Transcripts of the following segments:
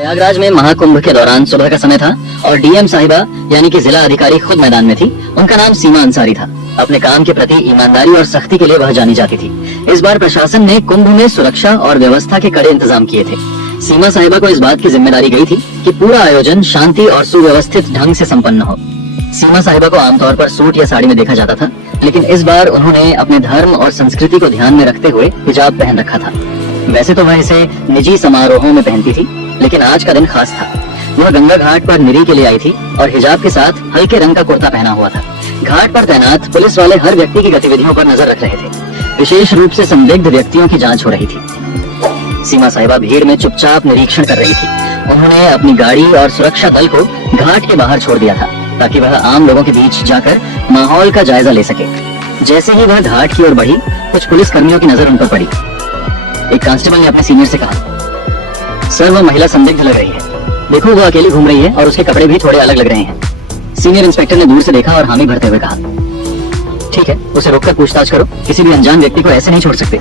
प्रयागराज में महाकुंभ के दौरान सुबह का समय था और डीएम साहिबा यानी कि जिला अधिकारी खुद मैदान में थी। उनका नाम सीमा अंसारी था। अपने काम के प्रति ईमानदारी और सख्ती के लिए वह जानी जाती थी। इस बार प्रशासन ने कुंभ में सुरक्षा और व्यवस्था के कड़े इंतजाम किए थे। सीमा साहिबा को इस बात की जिम्मेदारी गई थी कि पूरा आयोजन शांति और सुव्यवस्थित ढंग से संपन्न हो। सीमा साहिबा को आमतौर पर सूट या साड़ी में देखा जाता था, लेकिन इस बार उन्होंने अपने धर्म और संस्कृति को ध्यान में रखते हुए हिजाब पहन रखा था। वैसे तो वह इसे निजी समारोहों में पहनती थी, लेकिन आज का दिन खास था। वह गंगा घाट पर निरी के लिए आई थी और हिजाब के साथ हल्के रंग का कुर्ता पहना हुआ था। घाट पर तैनात पुलिस वाले हर व्यक्ति की गतिविधियों पर नजर रख रहे थे। विशेष रूप से संदिग्ध व्यक्तियों की जांच हो रही थी। सीमा साहिबा भीड़ में चुपचाप निरीक्षण कर रही थी। उन्होंने अपनी गाड़ी और सुरक्षा दल को घाट के बाहर छोड़ दिया था ताकि वह आम लोगों के बीच जाकर माहौल का जायजा ले सके। जैसे ही वह घाट की ओर बढ़ी, कुछ पुलिस कर्मियों की नजर उन पर पड़ी। एक कांस्टेबल ने अपने सीनियर से कहा, सर वह महिला संदिग्ध लग रही है। देखो वो अकेली घूम रही है और उसके कपड़े भी थोड़े अलग लग रहे हैं। सीनियर इंस्पेक्टर ने दूर से देखा और हामी भरते हुए कहा, ठीक है, उसे रोककर पूछताछ करो। किसी भी अनजान व्यक्ति को ऐसे नहीं छोड़ सकते।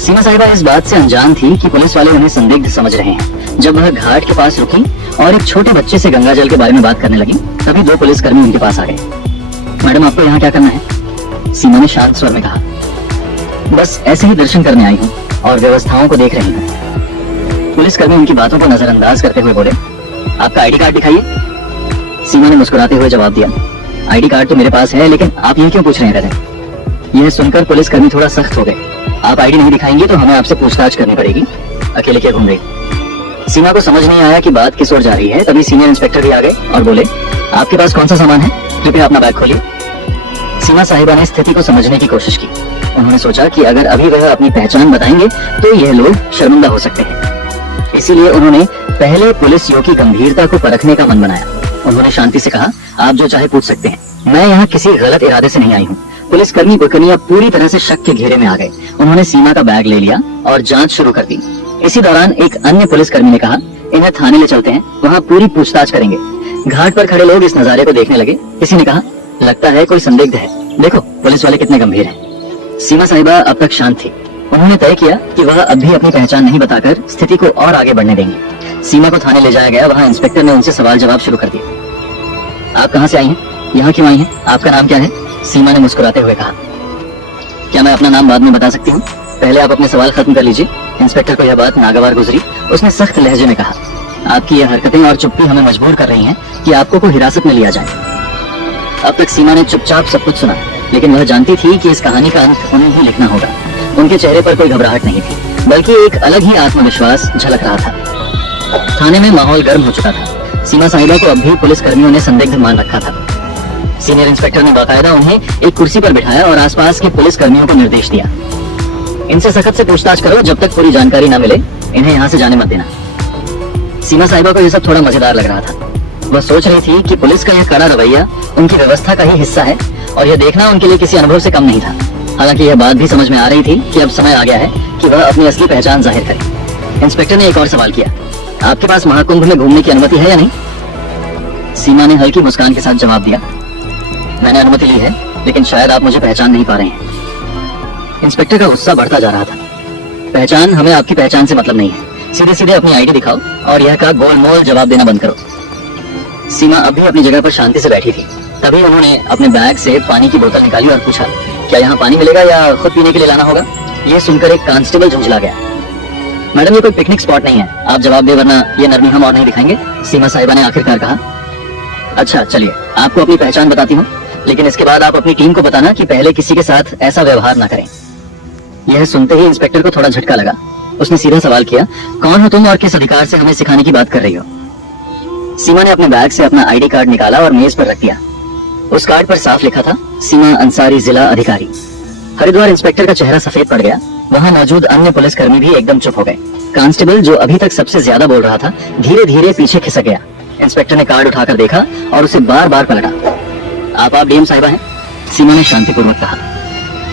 सीमा साहिबा इस बात से अनजान थी कि पुलिस वाले उन्हें संदिग्ध समझ रहे हैं। जब वह घाट के पास रुकी और एक छोटे बच्चे से गंगा जल के बारे में बात करने लगी, तभी दो पुलिसकर्मी उनके पास आ गए। मैडम आपको यहाँ क्या करना है? सीमा ने शांत स्वर में कहा, बस ऐसे ही दर्शन करने आई हूँ और व्यवस्थाओं को देख रही हूँ। पुलिसकर्मी उनकी बातों को नजरअंदाज करते हुए बोले, आपका आईडी कार्ड दिखाइए। सीमा ने मुस्कुराते हुए जवाब दिया, आईडी कार्ड तो मेरे पास है, लेकिन आप ये क्यों पूछ रहे हैं? यह सुनकर पुलिसकर्मी थोड़ा सख्त हो गए। आप आईडी नहीं दिखाएंगे तो हमें आपसे पूछताछ करनी पड़ेगी। अकेले क्या घूम रही? सीमा को समझ नहीं आया कि बात किस ओर जा रही है। तभी सीनियर इंस्पेक्टर भी आ गए और बोले, आपके पास कौन सा सामान है? कृपया अपना बैग खोलिए। सीमा साहिबा ने स्थिति को समझने की कोशिश की। उन्होंने सोचा कि अगर अभी वह अपनी पहचान बताएंगे तो यह लोग शर्मिंदा हो सकते हैं। इसीलिए उन्होंने पहले पुलिसियों की गंभीरता को परखने का मन बनाया। उन्होंने शांति से कहा, आप जो चाहे पूछ सकते हैं, मैं यहाँ किसी गलत इरादे से नहीं आई हूँ। पुलिसकर्मी बुकनिया पूरी तरह से शक के घेरे में आ गए। उन्होंने सीमा का बैग ले लिया और जांच शुरू कर दी। इसी दौरान एक अन्य पुलिसकर्मी ने कहा, इन्हें थाने ले चलते हैं, वहाँ पूरी पूछताछ करेंगे। घाट पर खड़े लोग इस नजारे को देखने लगे। किसी ने कहा, लगता है कोई संदिग्ध है, देखो पुलिस वाले कितने गंभीर हैं। सीमा साहिबा अब तक शांत थी। उन्होंने तय किया कि वह अब भी अपनी पहचान नहीं बताकर स्थिति को और आगे बढ़ने देंगे। सीमा को थाने ले जाया गया। वहाँ इंस्पेक्टर ने उनसे सवाल जवाब शुरू कर दिया। आप कहाँ से आई हैं? यहाँ क्यों आई हैं? आपका नाम क्या है? सीमा ने मुस्कुराते हुए कहा, क्या मैं अपना नाम बाद में बता सकती हूँ? पहले आप अपने सवाल खत्म कर लीजिए। इंस्पेक्टर को यह बात नागवार गुजरी। उसने सख्त लहजे में कहा, आपकी यह हरकतें और चुप्पी हमें मजबूर कर रही हैं कि आपको को हिरासत में लिया जाए। अब तक सीमा ने चुपचाप सब कुछ सुना, लेकिन वह जानती थी कि इस कहानी का अंत उन्हें ही लिखना होगा। उनके चेहरे पर कोई घबराहट नहीं थी, बल्कि एक अलग ही आत्मविश्वास झलक रहा था। थाने में माहौल गर्म हो चुका था। सीमा साहिबा को अब भी पुलिस कर्मियों ने संदिग्ध मान रखा था। सीनियर इंस्पेक्टर ने बाकायदा उन्हें एक कुर्सी पर बिठाया और आसपास के पुलिस कर्मियों को निर्देश दिया, इनसे सख्त से पूछताछ करो, जब तक पूरी जानकारी न मिले इन्हें यहाँ से जाने मत देना। सीमा साहिबा को यह सब थोड़ा मजेदार लग रहा था। वह सोच रही थी कि पुलिस का यह कड़ा रवैया उनकी व्यवस्था का ही हिस्सा है और यह देखना उनके लिए किसी अनुभव से कम नहीं था। हालांकि यह बात भी समझ में आ रही थी कि अब समय आ गया है कि वह अपनी असली पहचान जाहिर करे। इंस्पेक्टर ने एक और सवाल किया, आपके पास महाकुंभ में घूमने की अनुमति है या नहीं? सीमा ने हल्की मुस्कान के साथ जवाब दिया, मैंने अनुमति ली है, लेकिन शायद आप मुझे पहचान नहीं पा रहे हैं। इंस्पेक्टर का गुस्सा बढ़ता जा रहा था। पहचान, हमें आपकी पहचान से मतलब नहीं है। सीधे सीधे अपनी आईडी दिखाओ और यह का गोलमोल जवाब देना बंद करो। सीमा अभी अपनी जगह पर शांति से बैठी थी। तभी उन्होंने अपने बैग से पानी की बोतल निकाली और पूछा, क्या यहाँ पानी मिलेगा या खुद पीने के लिए लाना होगा? यह सुनकर एक कांस्टेबल झुंझला गया। मैडम ये कोई पिकनिक स्पॉट नहीं है, आप जवाब दे वरना ये नरमी हम और नहीं दिखाएंगे। सीमा साहिबा ने आखिरकार कहा, अच्छा चलिए आपको अपनी पहचान बताती हूँ, लेकिन इसके बाद आप अपनी टीम को बताना कि पहले किसी के साथ ऐसा व्यवहार न करें। यह सुनते ही इंस्पेक्टर को थोड़ा झटका लगा। उसने सीधा सवाल किया, कौन हो तुम और किस अधिकार से हमें सिखाने की बात कर रही हो? सीमा ने अपने बैग से अपना आईडी कार्ड निकाला और मेज पर रख दिया। उस कार्ड पर साफ लिखा था, सीमा अंसारी, जिला अधिकारी। हरिद्वार इंस्पेक्टर का चेहरा सफेद पड़ गया। वहाँ मौजूद अन्य पुलिसकर्मी भी एकदम चुप हो गए। कांस्टेबल जो अभी तक सबसे ज्यादा बोल रहा था, धीरे धीरे पीछे खिसक गया। इंस्पेक्टर ने कार्ड उठाकर देखा और उसे बार बार पलटा। आप डीएम साहिबा हैं? सीमा ने शांतिपूर्वक कहा,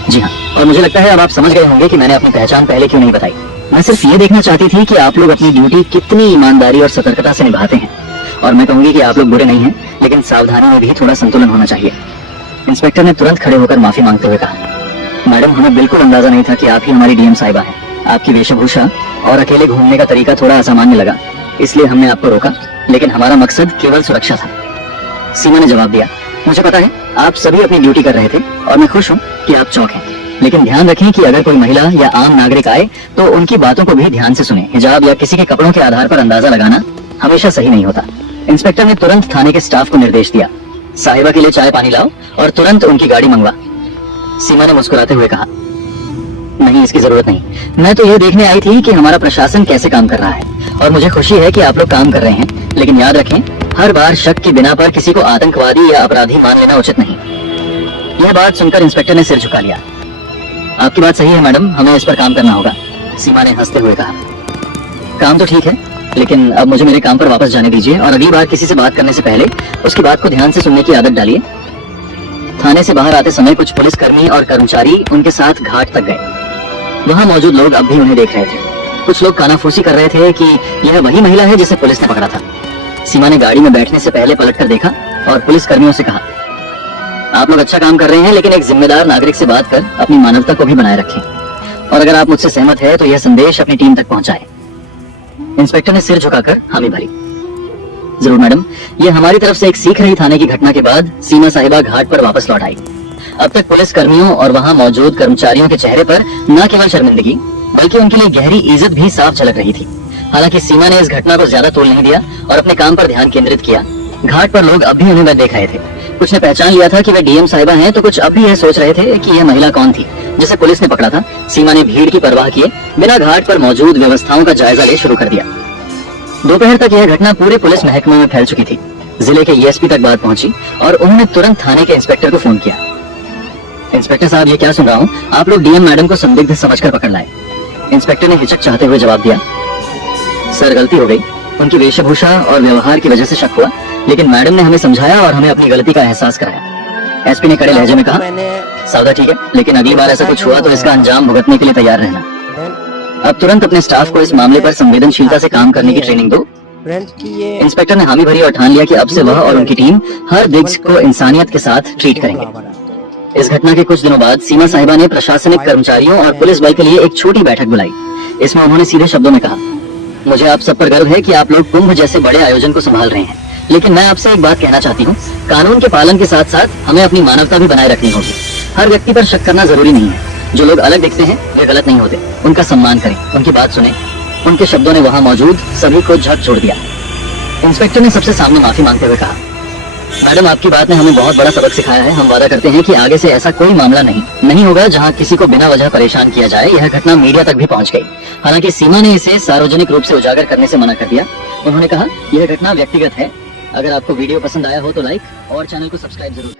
जी हाँ, और मुझे लगता है अब आप समझ गए होंगे कि मैंने अपनी पहचान पहले क्यों नहीं बताई। मैं सिर्फ ये देखना चाहती थी कि आप लोग अपनी ड्यूटी कितनी ईमानदारी और सतर्कता से निभाते हैं। और मैं कहूंगी कि आप लोग बुरे नहीं हैं, लेकिन सावधानी में भी थोड़ा संतुलन होना चाहिए। इंस्पेक्टर ने तुरंत खड़े होकर माफी मांगते हुए कहा, मैडम हमें बिल्कुल अंदाजा नहीं था कि आप ही हमारी डीएम साहिबा हैं। आपकी वेशभूषा और अकेले घूमने का तरीका थोड़ा असामान्य लगा। इसलिए हमने आपको रोका, लेकिन हमारा मकसद केवल सुरक्षा था। सीमा ने जवाब दिया, मुझे पता है आप सभी अपनी ड्यूटी कर रहे थे और मैं खुश हूँ कि आप चौक हैं, लेकिन ध्यान रखें कि अगर कोई महिला या आम नागरिक आए तो उनकी बातों को भी ध्यान से सुने। हिजाब या किसी के कपड़ों के आधार पर अंदाजा लगाना हमेशा सही नहीं होता। इंस्पेक्टर ने तुरंत थाने के स्टाफ को निर्देश दिया, साहिबा के लिए चाय पानी लाओ और तुरंत उनकी गाड़ी मंगवा। सीमा ने मुस्कुराते हुए कहा, नहीं, इसकी जरूरत नहीं। मैं तो यह देखने आई थी कि हमारा प्रशासन कैसे काम कर रहा है और मुझे खुशी है कि आप लोग काम कर रहे हैं, लेकिन याद रखें हर बार शक की बिना पर किसी को आतंकवादी या अपराधी मान लेना उचित नहीं। यह बात सुनकर इंस्पेक्टर ने सिर झुका लिया। आपकी बात सही है मैडम, हमें इस पर काम करना होगा, सीमा ने हंसते हुए कहा। काम तो ठीक है, लेकिन अब मुझे मेरे काम पर वापस जाने दीजिए और अगली बार किसी से बात करने से पहले उसकी बात को ध्यान से सुनने की आदत डालिए। थाने से बाहर आते समय कुछ पुलिसकर्मी और कर्मचारी उनके साथ घाट तक गए। वहाँ मौजूद लोग अब भी उन्हें देख रहे थे। कुछ लोग कानाफूसी कर रहे थे कि यह वही महिला है जिसे पुलिस ने पकड़ा था। सीमा ने गाड़ी में बैठने से पहले पलटकर देखा और पुलिस कर्मियों से कहा, आप लोग अच्छा काम कर रहे हैं, लेकिन एक जिम्मेदार नागरिक से बात कर अपनी मानवता को भी बनाए रखें और अगर आप मुझसे सहमत है तो यह संदेश अपनी टीम तक पहुंचाएं। इंस्पेक्टर ने सिर झुकाकर हामी भरी। जरूर मैडम, यह हमारी तरफ से एक सीख रही थाने की घटना के बाद सीमा साहिबा घाट पर वापस लौट आई। अब तक पुलिस कर्मियों और वहाँ मौजूद कर्मचारियों के चेहरे पर न केवल शर्मिंदगी बल्कि उनके लिए गहरी इज्जत भी साफ झलक रही थी। हालांकि सीमा ने इस घटना को ज्यादा तोल नहीं दिया और अपने काम पर ध्यान केंद्रित किया। घाट पर लोग अब भी उन्हें देख रहे थे। कुछ ने पहचान लिया था कि वे डीएम साहिबा हैं, तो कुछ अब भी यह सोच रहे थे कि यह महिला कौन थी जिसे पुलिस ने पकड़ा था। सीमा ने भीड़ की परवाह किए बिना घाट पर मौजूद व्यवस्थाओं का जायजा ले शुरू कर दिया। दोपहर तक यह घटना पूरे पुलिस महकमे में फैल चुकी थी। जिले के ईएसपी तक बात पहुंची और उन्होंने तुरंत थाने के इंस्पेक्टर को फोन किया। इंस्पेक्टर साहब, ये क्या सुन रहा हूँ, आप लोग डीएम मैडम को संदिग्ध समझकर पकड़ लाए। इंस्पेक्टर ने हिचक चाहते हुए जवाब दिया, सर गलती हो गई, उनकी वेशभूषा और व्यवहार की वजह से शक हुआ, लेकिन मैडम ने हमें समझाया और हमें अपनी गलती का एहसास कराया। एसपी ने कड़े लहजे में कहा, सावधा ठीक है, लेकिन अगली बार ऐसा कुछ हुआ तो इसका अंजाम भुगतने के लिए तैयार रहना। अब तुरंत अपने स्टाफ को इस मामले पर संवेदनशीलता से काम करने की ट्रेनिंग दो। इंस्पेक्टर ने हामी भरी और ठान लिया कि अब से वह और उनकी टीम हर दिग्स को इंसानियत के साथ ट्रीट करेंगे। इस घटना के कुछ दिनों बाद सीमा साहिबा ने प्रशासनिक कर्मचारियों और पुलिस बल के लिए एक छोटी बैठक बुलाई। इसमें उन्होंने सीधे शब्दों में कहा, मुझे आप सब पर गर्व है कि आप लोग कुंभ जैसे बड़े आयोजन को संभाल रहे हैं, लेकिन मैं आपसे एक बात कहना चाहती हूँ, कानून के पालन के साथ साथ हमें अपनी मानवता भी बनाए रखनी होगी। हर व्यक्ति पर शक करना जरूरी नहीं है। जो लोग अलग दिखते हैं वे गलत नहीं होते, उनका सम्मान करें, उनकी बात सुने। उनके शब्दों ने वहाँ मौजूद सभी को झक छोड़ दिया। इंस्पेक्टर ने सबसे सामने माफी मांगते हुए कहा, मैडम आपकी बात ने हमें बहुत बड़ा सबक सिखाया है। हम वादा करते हैं कि आगे से ऐसा कोई मामला नहीं होगा जहां किसी को बिना वजह परेशान किया जाए। यह घटना मीडिया तक भी पहुंच गई। हालांकि सीमा ने इसे सार्वजनिक रूप से उजागर करने से मना कर दिया। उन्होंने कहा, यह घटना व्यक्तिगत है। अगर आपको वीडियो पसंद आया हो तो लाइक और चैनल को सब्सक्राइब जरूर करें।